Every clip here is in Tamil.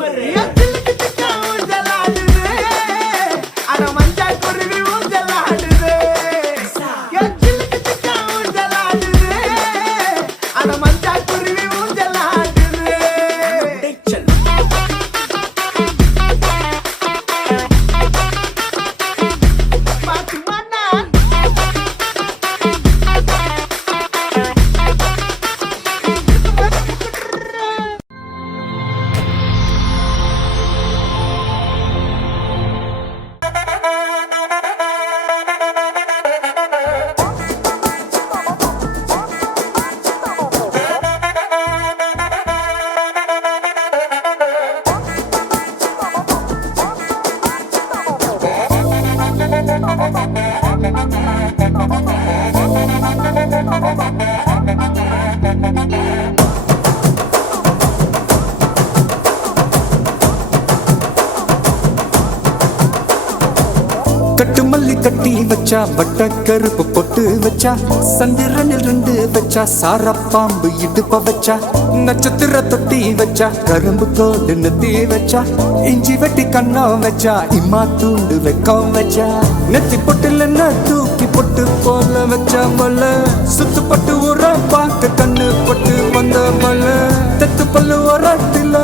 perrea. கட்டி வச்சா வட்ட கருப்பு பொட்டு வச்சா சந்திரனில் ரெண்டு வச்சா சாரப்பாம்பு இடுப்ப வச்சா நட்சத்திர தொட்டி வச்சா கரும்பு தோடு நெத்தி வச்சா இஞ்சி வெட்டி கண்ணம் வச்சா இம்மா தூண்டு வெக்கம் வச்சா நெத்தி பொட்டில் என்ன தூக்கி பொட்டு போல வச்சா மல சுத்து பட்டு உர பார்க்க கண்ணு பட்டு வந்த மல தெத்து பல்லு உரத்துல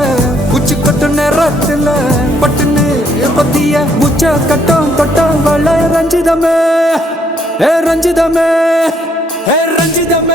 உச்சி கட்டு நேரத்துல பட்டுன்னு பத்திய முச்ச கட்டம் கட்டம் வள ரஞ்சிதமே ஏ ரஞ்சிதமே ஏ ரஞ்சிதமே.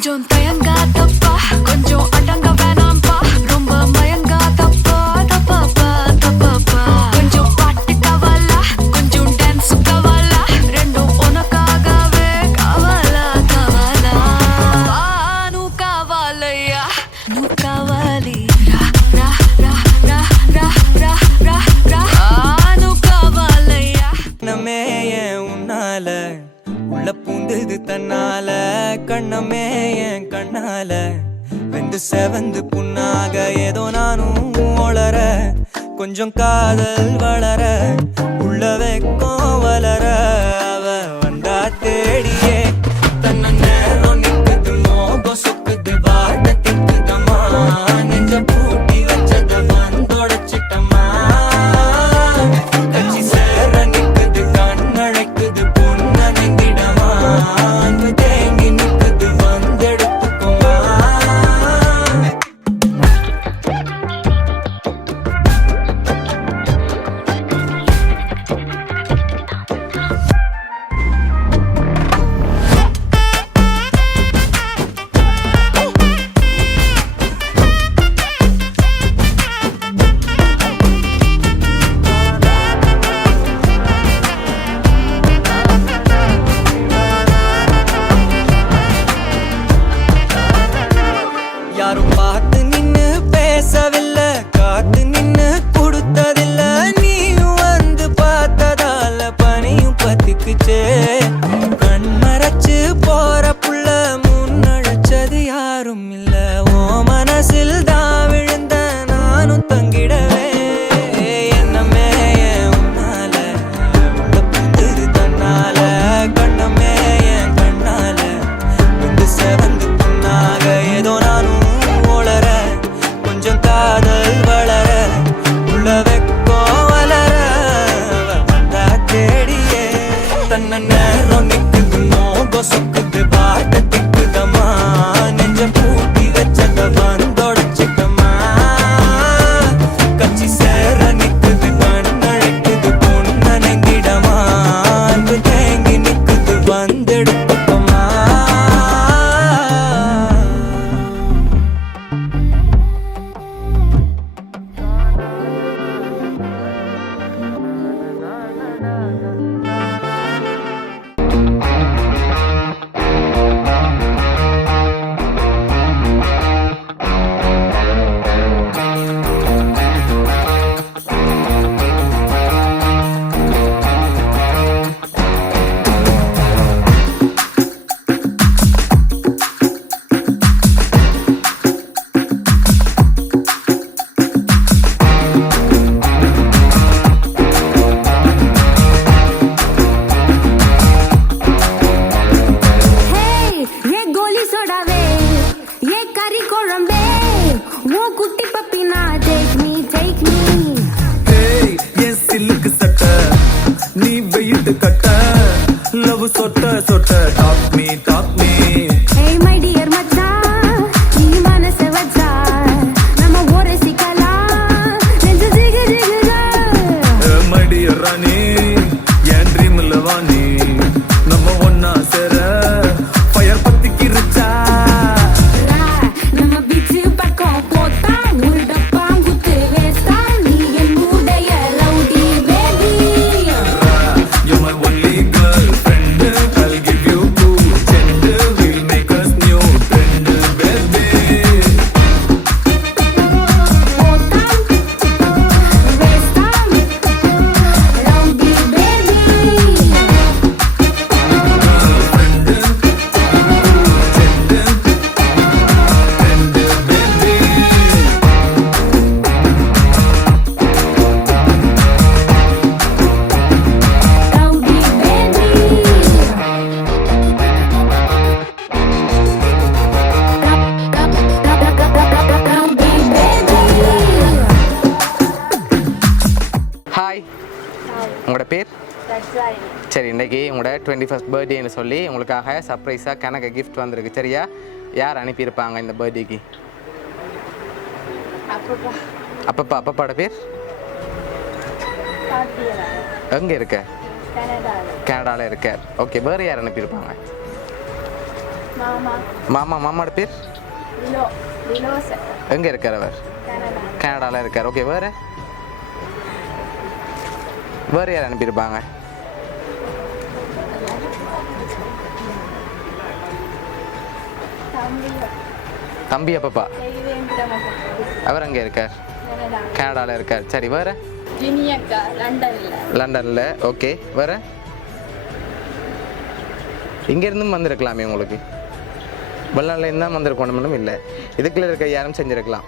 John வெந்து தன்னால கண்ணமே என் கண்ணால. வெந்து செவந்து புண்ணாக ஏதோ நானும் ஒளர கொஞ்சம் காதல் வளர உள்ள வெக்கம் வளர அவ வந்தா தேடிய பேர்? சரி இன்னைக்கு உங்களோட டுவெண்ட்டி ஃபஸ்ட் பர்த்டேன்னு சொல்லி உங்களுக்காக சர்ப்ரைஸாக கணக்கு கிஃப்ட் வந்திருக்கு. சரியா? யார் அனுப்பியிருப்பாங்க இந்த பர்த்டேக்கு அப்பப்பா. அப்பப்பாட பேர்? எங்கே இருக்க? கனடாவில் இருக்க. ஓகே வேறு யார் அனுப்பியிருப்பாங்க? மாமா. மாமாவோட பேர்? எங்கே இருக்கார் அவர் கனடாவில் இருக்கார். ஓகே வேறு? வேறு யார் அனுப்பியிருப்பாங்க? தம்பி அப்பப்பா. அவர் அங்கே இருக்கார். கனடாவில் இருக்கார். சரி வேற? லண்டன்ல. லண்டனில் ஓகே வேற? இங்கேருந்தும் வந்திருக்கலாமே உங்களுக்கு. வெளிநாட்டில் தான் வந்திருக்கணும் இல்லை. இதுக்குள்ள இருக்க யாரும் செஞ்சுருக்கலாம்.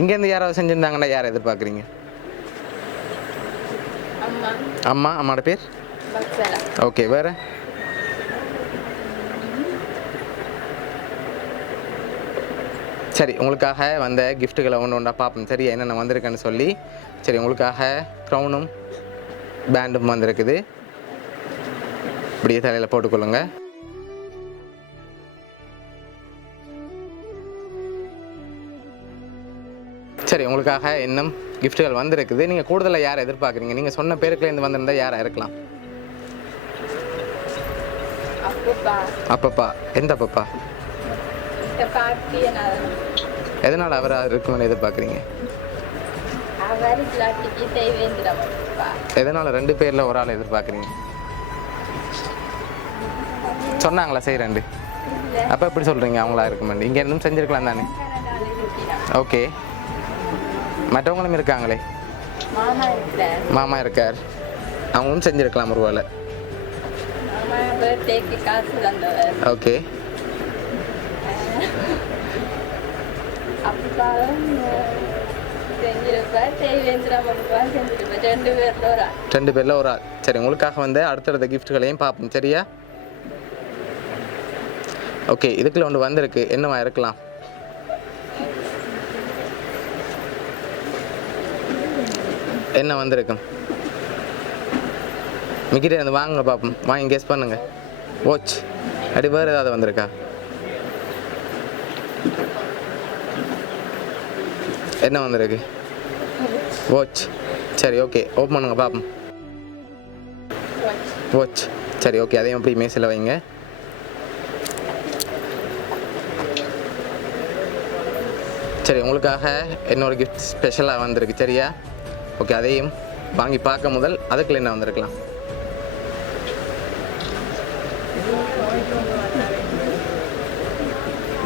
இங்கேருந்து யாராவது செஞ்சுருந்தாங்கன்னா யாரை எதிர்பார்க்குறீங்க? அம்மா அம்மா அம்மாவோட பேர்? ஓகே வேறு? சரி உங்களுக்காக வந்த கிஃப்ட்டுகளை ஒன்று ஒன்றா பார்ப்போம். சரி என்னென்ன வந்திருக்குன்னு சொல்லி. சரி உங்களுக்காக க்ரௌனும் பேண்டும் வந்திருக்குது. இப்படியே தலையில் போட்டுக்கொள்ளுங்க. சரி உங்களுக்காக இன்னும் கிஃப்ட்டுகள் வந்திருக்குது. நீங்கள் கூடுதலாக யாரை எதிர்பார்க்குறீங்க? நீங்கள் சொன்ன பேருக்குலேருந்து வந்திருந்தால் யாராக இருக்கலாம் அப்பப்பா. எந்த அப்பப்பா? எதனால் அவர் இருக்கும்னு எதிர்பார்க்குறீங்க? எதனால் ரெண்டு பேரில் ஒரு ஆள் எதிர்பார்க்குறீங்க? சொன்னாங்களா சரி ரெண்டு. அப்போ எப்படி சொல்கிறீங்க அவங்களா இருக்குமெண்டு இங்கே இருந்தும் செஞ்சுருக்கலாம் தானே? ஓகே மற்றவங்களும் இருக்காங்களே. மாமா இருக்கார். அவங்களும் செஞ்சுருக்கலாம் ஒரு ஓகே. ரெண்டு பேர்ல ஒரு ஆள். சரி உங்களுக்காக வந்து அடுத்தடுத்த கிஃப்ட்டுகளையும் பார்ப்போம். சரியா? ஓகே இதுக்குள்ள ஒன்று வந்திருக்கு. என்னவா இருக்கலாம்? என்ன வந்திருக்கும் மிக்கிட்டே இருந்து வாங்க பார்ப்போம் வாங்கி கெஸ் பண்ணுங்க. வாட்ச் அப்படி வேறு ஏதாவது வந்திருக்கா? என்ன வந்திருக்கு? வாட்ச் சரி ஓகே ஓப்பன் பண்ணுங்க பார்ப்போம் வாட்ச் சரி ஓகே அதையும் அப்படி மேசில் வைங்க. சரி உங்களுக்காக இன்னொரு கிஃப்ட் ஸ்பெஷலாக வந்திருக்கு சரியா? ஓகே அதையும் வாங்கி பார்க்க முதல் அதுக்குள்ள என்ன வந்திருக்கலாம்?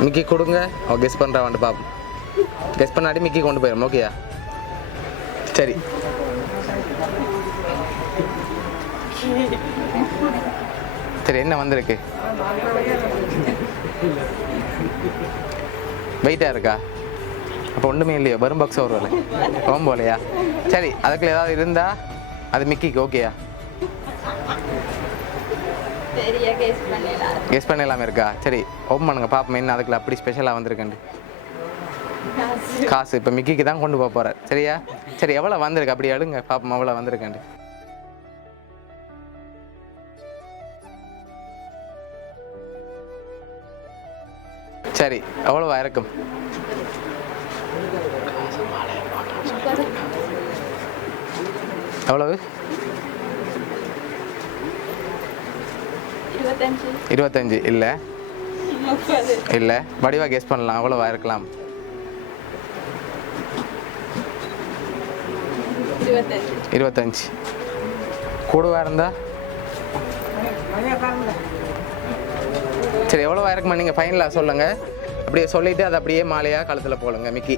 மிக்கி கொடுங்க. அவன் கெஸ் பண்ணுறா வந்துட்டு பார்ப்போம். கெஸ் பண்ணாடி மிக்கி கொண்டு போயிடும் ஓகேயா சரி. சரி என்ன வந்திருக்கு? வெயிட்டாக இருக்கா? அப்போ ஒன்றுமே இல்லையோ? வரும் பாக்ஸ் வருவல போகும் போலையா? சரி அதுக்குள்ள ஏதாவது இருந்தா அது மிக்கிக்கு ஓகேயா கேஸ் பண்ணிடலாம். இருக்கா? சரி ஓப்பன் பண்ணுங்க பாப்போம் என்ன அதுக்குள்ள அப்படி ஸ்பெஷலாக வந்திருக்கேன் காசு. இப்போ மிக்கிக்கு தான் கொண்டு போக போகிறேன் சரியா? சரி எவ்வளோ வந்திருக்கு? அப்படி எடுங்க பாப்போம் எவ்வளோ வந்திருக்கேன் சரி எவ்வளோவா இருக்கும்? எவ்வளவு? இருபத்தஞ்சு. இல்லை. இல்லை. வடிவாக கெஸ் பண்ணலாம். எவ்வளோவா இருக்கலாம். இருபத்தஞ்சு. இருபத்தஞ்சு. கூடவா இருந்தா? சரி எவ்வளோவா இருக்குமா? நீங்கள் ஃபைனலாக சொல்லுங்கள் அப்படியே சொல்லிவிட்டு அதை அப்படியே மாலையாக கழுத்தில் போடுங்க மிக்கி.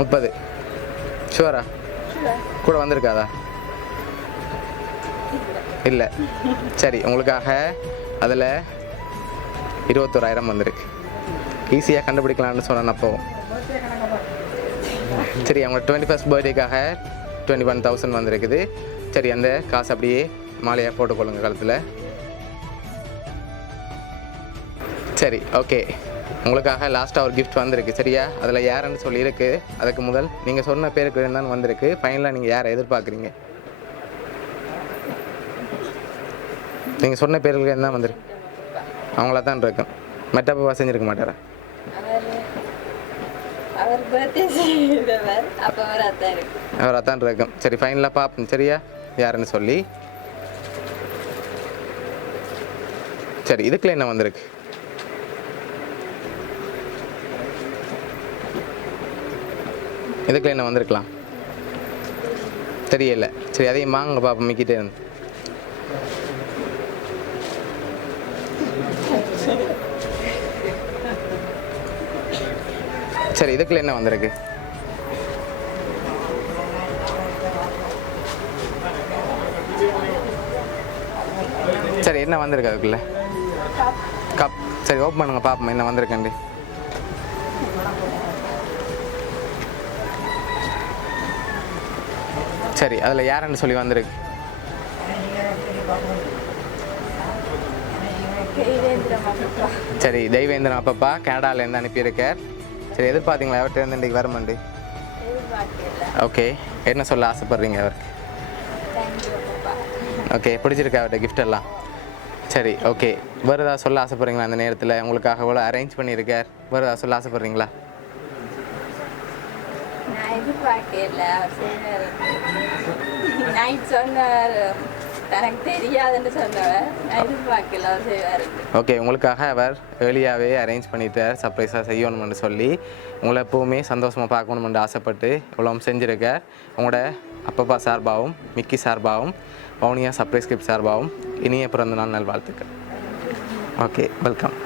முப்பது. ஷுவரா கூட வந்திருக்காதா? இல்லை. சரி உங்களுக்காக அதில் இருபத்தோராயிரம் வந்திருக்கு. ஈஸியாக கண்டுபிடிக்கலாம்னு சொன்னேன் அப்போ சரி அவங்க டுவெண்ட்டி ஃபஸ்ட் பர்த்டேக்காக டுவெண்ட்டி ஒன் தௌசண்ட் வந்திருக்குது. சரி அந்த காசு அப்படியே மாலையாக போட்டுக்கொள்ளுங்க கழுத்தில். சரி ஓகே உங்களுக்காக லாஸ்ட்டாக ஒரு gift வந்திருக்கு சரியா? அதில் யாருன்னு சொல்லியிருக்கு. அதுக்கு முதல் நீங்கள் சொன்ன பேருக்கு தான் வந்திருக்கு. ஃபைனலாக நீங்கள் யாரை எதிர்பார்க்குறீங்க? நீங்கள் சொன்ன பேருக்கு என்ன வந்திருக்கு. அவங்கள தான் இருக்கும் மெட்டப்பா செஞ்சிருக்க மாட்டாரா? அவர் அதான் இருக்கும் சரி ஃபைனலாக பார்ப்போம் சரியா? யாருன்னு சொல்லி. சரி இதுக்குள்ள என்ன வந்திருக்கு? இதுக்குள்ள என்ன வந்திருக்கலாம்? தெரியல. சரி அதையும் வாங்க பார்ப்போம் மிக்கிட்டே இருந்து. சரி இதுக்குள்ள என்ன வந்திருக்கு? சரி என்ன வந்திருக்கு அதுக்குள்ள? கப். சரி ஓப்பன் பண்ணுங்க பாப்போம் என்ன வந்திருக்கேன்டி சரி அதில் யாருன்னு சொல்லி வந்திருக்கு? சரி தெய்வேந்திரன் அப்பப்பா கனடாலேருந்து அனுப்பியிருக்கார். சரி எதிர்பார்த்தீங்களா அவர்கிட்ட இருந்து இன்றைக்கி வருமாண்டி? ஓகே என்ன சொல்ல ஆசைப்படுறீங்க அவருக்கு? ஓகே பிடிச்சிருக்கா அவர்கிட்ட கிஃப்ட் எல்லாம்? சரி ஓகே. வேறு ஏதாவது சொல்ல ஆசைப்படுறீங்களா அந்த நேரத்தில்? உங்களுக்காக எவ்வளோ அரேஞ்ச் பண்ணியிருக்கார். வேறு ஏதாவது சொல்ல ஆசைப்படுறீங்களா? நான் எதிர்பார்க்கல அவர் செய்வார் நைட் சொன்னவர் தனக்கு தெரியாதுன்னு சொன்னவர் நான் எதிர்பார்க்கல அவர் செய்வார். ஓகே உங்களுக்காக அவர் ஏர்லியாகவே அரேஞ்ச் பண்ணிட்டார் சர்ப்ரைஸாக செய்யணும்னு சொல்லி உங்களை எப்போவுமே சந்தோஷமாக பார்க்கணுமென்று ஆசைப்பட்டு இவ்வளோ செஞ்சுருக்கார். உங்களோட அப்பப்பா சார்பாகவும் மிக்கி சார்பாகவும் வவுனியா சர்ப்ரைஸ் கிஃப்ட் சார்பாகவும் இனிய பிறந்த நாள் நல்வாழ்த்துக்கள். Okay welcome